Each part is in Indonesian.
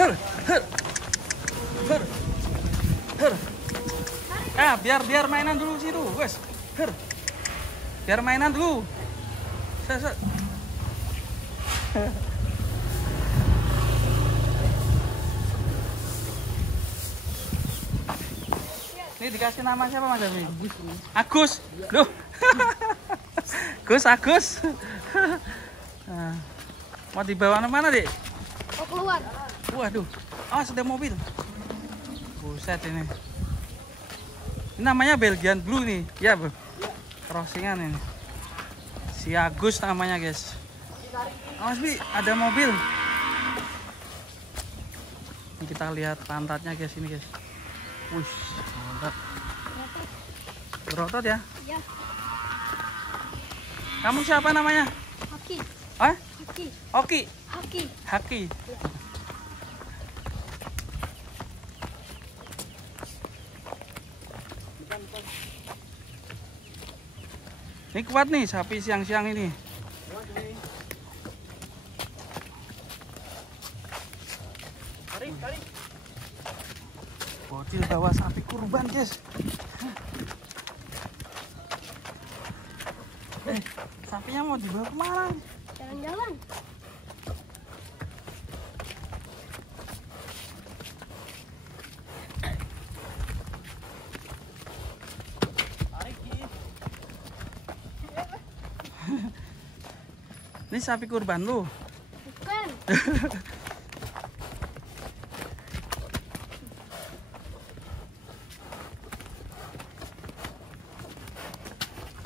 Her, her, her, her. Biar mainan dulu situ, wes. Her. Biar mainan dulu. Set. Ini dikasih nama siapa Mas Davi? Agus. Loh. Agus. Nah, mau dibawa mana, Dek? Mau keluar. Waduh. Ada mobil. Buset ini. Ini namanya Belgian Blue nih. Ya, Bu. Crossingan ini. Si Agus namanya, guys. Mas Bi, ada mobil. Ini kita lihat pantatnya, guys, ini, guys. Wih, mantap. Berotot ya? Iya. Kamu siapa namanya? Haki. Hah? Haki. Oki. Haki. Haki. Ini kuat nih sapi siang-siang ini. Tarik. Bocil bawa sapi kurban, guys. Sapinya mau dibawa kemana? Jalan-jalan. Ini sapi kurban lu. Bukan.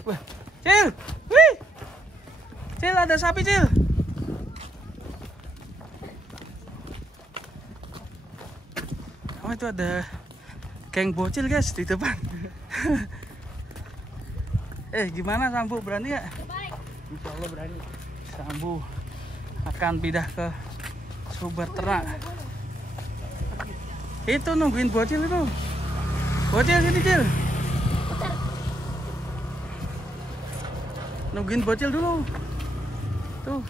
Wah, Cil. Wih. Cil, ada sapi, Cil. Oh, itu ada geng bocil, guys, di depan. Gimana Sambu, berani gak? Baik. Insya Allah berani. Sambu akan pindah ke sumber ternak. Itu nungguin bocil itu. Bocil sini, Cil. Putar. Nungguin bocil dulu. Tuh.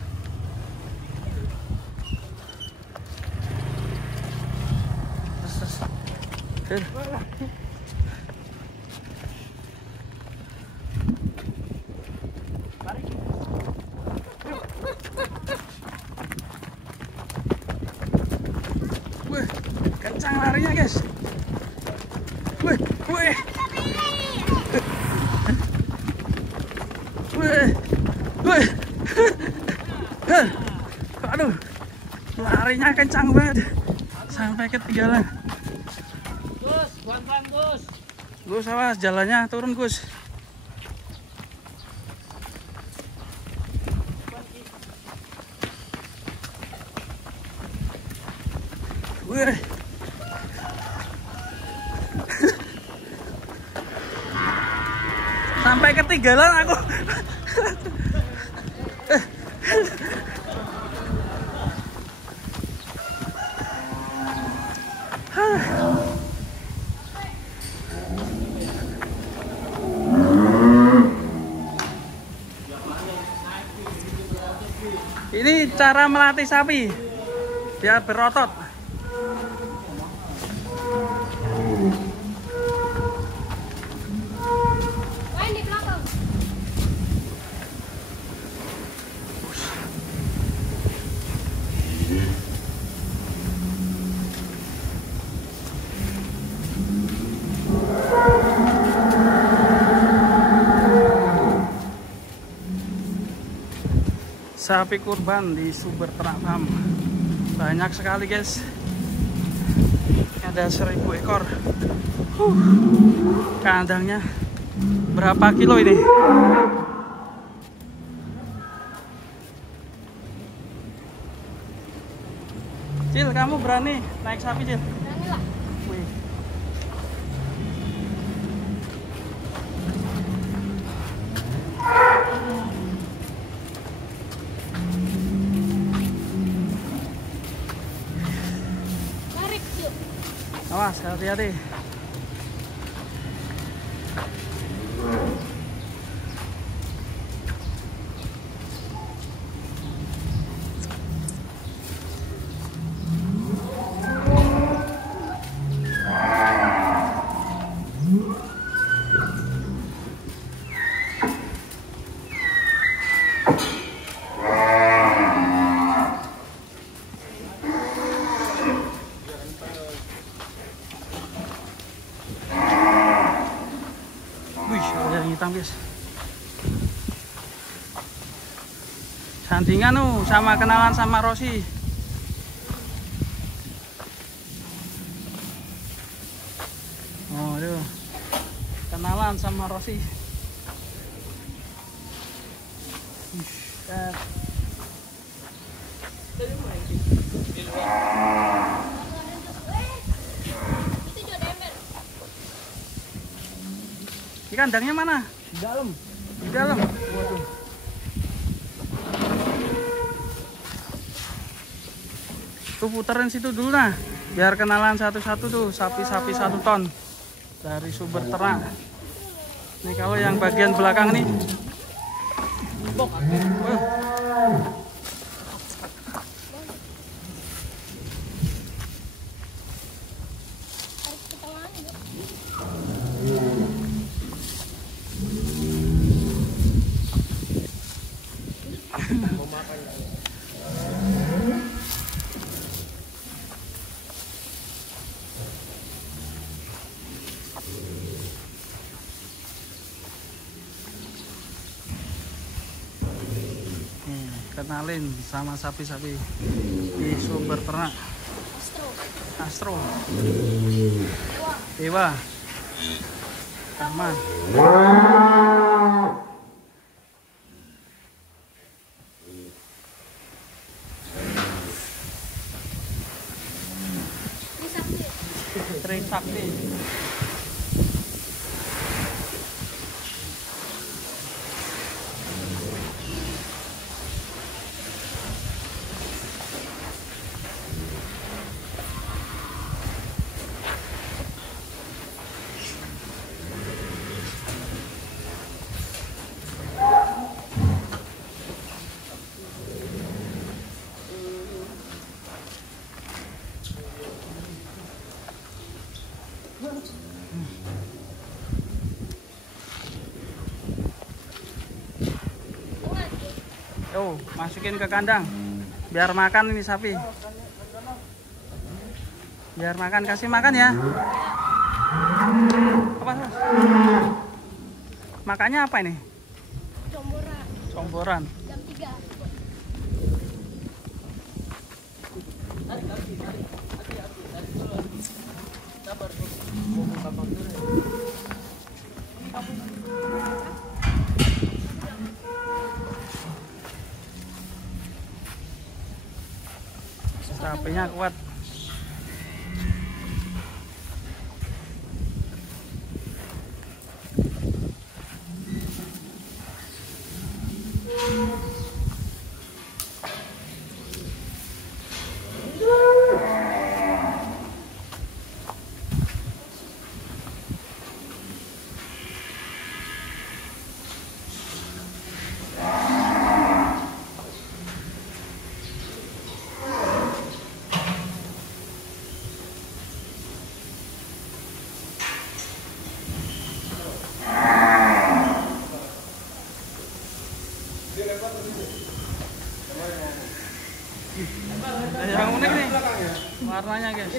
Terus. Wih, kencang larinya, guys. Wih. Aduh, larinya kencang banget sampai ketinggalan. Gus, pelan-pelan Gus. Gus, awas jalannya turun, Gus. Wih. Sampai ketinggalan aku. Ini cara melatih sapi biar berotot. Main di belakang. Sapi kurban di sumber ternak farm banyak sekali, guys. Ada 1000 ekor. Kandangnya berapa kilo ini? Cil, kamu berani naik sapi, Cil? Berani lah. Wih. Tarik yuk. Awas, hati-hati. hitam guys. Sandingan sama kenalan sama Rosi. Oh tuh, kenalan sama Rosi. Di kandangnya mana? Di dalam. Di dalam. Waduh. Tuh puterin situ dulu nah, biar kenalan satu-satu tuh sapi-sapi 1 ton dari sumber ternak. Ini kalau yang bagian belakang nih. Kenalin sama sapi-sapi di sumber ternak Astro, Dewa, Taman. Trisakti. Tuh, masukin ke kandang. Biar makan ini sapi. Biar makan, kasih makan ya. Apa, Mas? Makannya apa ini? Comboran. Comboran. Jam 3. Sapinya kuat. Yang unik nih warnanya guys,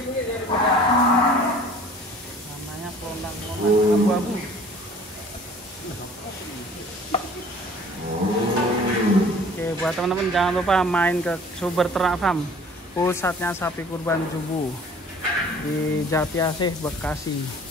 warnanya pelondang-pelondang abu-abu. Oke, buat teman-teman jangan lupa main ke Sumber Ternak Farm, pusatnya sapi kurban Jubu di Jati Asih, Bekasi.